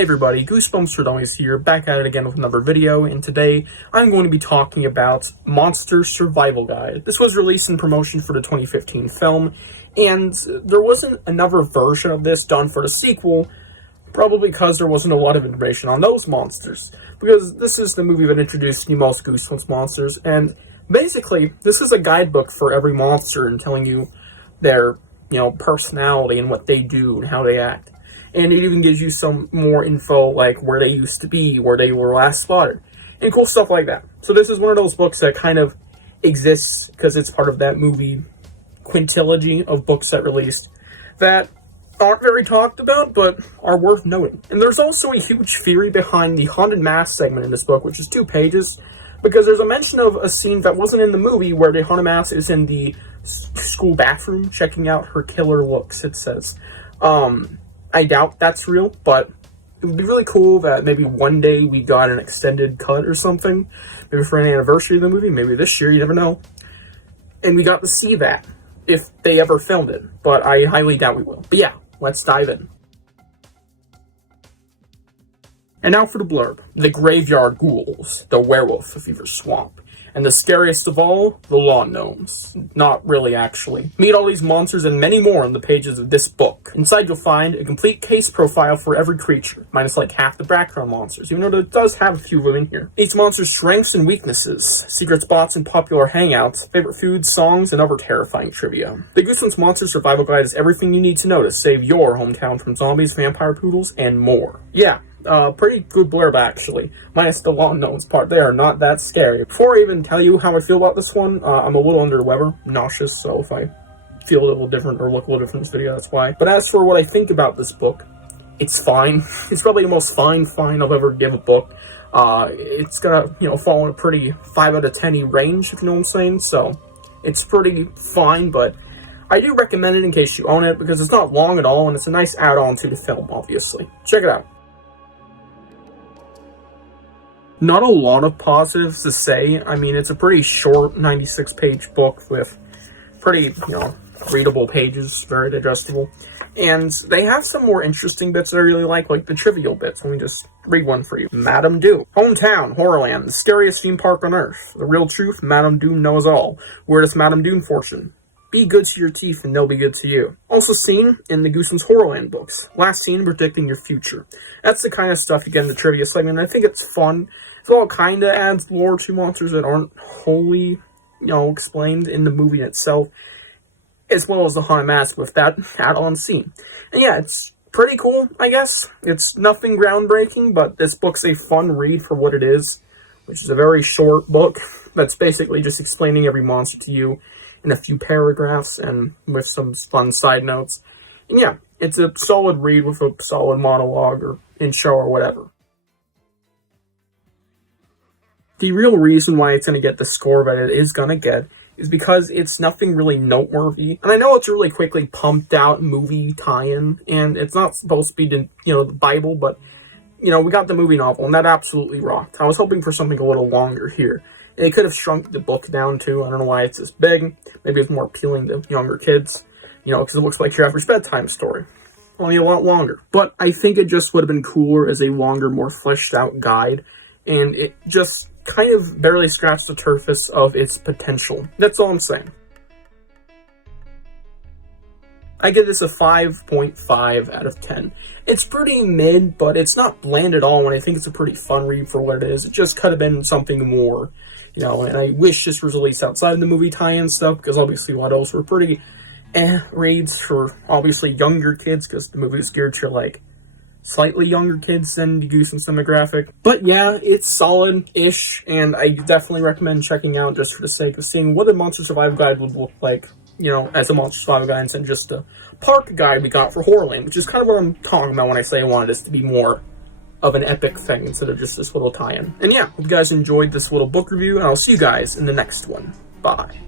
Hey everybody, Goosebumps for Dummies here, back at it again with another video, and today I'm going to be talking about Monster Survival Guide. This was released in promotion for the 2015 film, and there wasn't another version of this done for the sequel, probably because there wasn't a lot of information on those monsters, because this is the movie that introduced the most Goosebumps monsters, and basically, this is a guidebook for every monster and telling you their, personality and what they do and how they act. And it even gives you some more info, like where they used to be, where they were last spotted, and cool stuff like that. So this is one of those books that kind of exists because it's part of that movie quintilogy of books that released that aren't very talked about, but are worth noting. And there's also a huge theory behind the haunted mask segment in this book, which is 2 pages, because there's a mention of a scene that wasn't in the movie where the haunted mask is in the school bathroom checking out her killer looks, it says. I doubt that's real, but it would be really cool that maybe one day we got an extended cut or something, maybe for an anniversary of the movie, maybe this year, you never know, and we got to see that, if they ever filmed it, but I highly doubt we will. But yeah, let's dive in. And now for the blurb. The graveyard ghouls, the werewolf of Fever Swamp, and the scariest of all, the lawn gnomes. Not really, actually. Meet all these monsters and many more in the pages of this book. Inside you'll find a complete case profile for every creature, minus like half the background monsters, even though it does have a few of them in here. Each monster's strengths and weaknesses, secret spots and popular hangouts, favorite foods, songs, and other terrifying trivia. The Goosebumps Monster Survival Guide is everything you need to know to save your hometown from zombies, vampire poodles, and more. Yeah. Pretty good blurb, actually. Minus the lawn gnomes part, they are not that scary. Before I even tell you how I feel about this one, I'm a little under the weather, nauseous, so if I feel a little different or look a little different in this video, that's why. But as for what I think about this book, it's fine. It's probably the most fine I'll ever give a book. It's gonna, fall in a pretty 5 out of 10 range, if you know what I'm saying, so it's pretty fine, but I do recommend it in case you own it, because it's not long at all, and it's a nice add-on to the film, obviously. Check it out. Not a lot of positives to say. I mean, it's a pretty short 96-page book with pretty, readable pages, very digestible. And they have some more interesting bits that I really like the trivial bits. Let me just read one for you. Madame Doom. Hometown, Horrorland, the scariest theme park on Earth. The real truth, Madame Doom knows all. Weirdest Madame Doom fortune. Be good to your teeth and they'll be good to you. Also seen in the Goosebumps Horrorland books. Last scene predicting your future. That's the kind of stuff you get in the trivia segment. I think it's fun. So it kind of adds lore to monsters that aren't wholly, explained in the movie itself, as well as the haunted mask with that add-on scene. And yeah, it's pretty cool, I guess. It's nothing groundbreaking, but this book's a fun read for what it is, which is a very short book that's basically just explaining every monster to you in a few paragraphs and with some fun side notes. And yeah, it's a solid read with a solid monologue or intro or whatever. The real reason why it's going to get the score that it is going to get is because it's nothing really noteworthy. And I know it's a really quickly pumped out movie tie-in, and it's not supposed to be the Bible, but, we got the movie novel, and that absolutely rocked. I was hoping for something a little longer here. And they could have shrunk the book down, too. I don't know why it's this big. Maybe it's more appealing to younger kids, because it looks like your average bedtime story. Only a lot longer. But I think it just would have been cooler as a longer, more fleshed out guide, and it just kind of barely scratched the surface of its potential. That's all I'm saying. I give this a 5.5 out of 10. It's pretty mid, but it's not bland at all, and I think it's a pretty fun read for what it is. It just could have been something more, and I wish this was released outside of the movie tie-in stuff, because obviously a lot of those were pretty reads for obviously younger kids, because the movie is geared to slightly younger kids than the Goosebumps demographic. But yeah, it's solid-ish, and I definitely recommend checking out just for the sake of seeing what a Monster Survival Guide would look like, as a Monster Survival Guide instead of just a park guide we got for Horrorland, which is kind of what I'm talking about when I say I wanted this to be more of an epic thing instead of just this little tie-in. And yeah, hope you guys enjoyed this little book review, and I'll see you guys in the next one. Bye.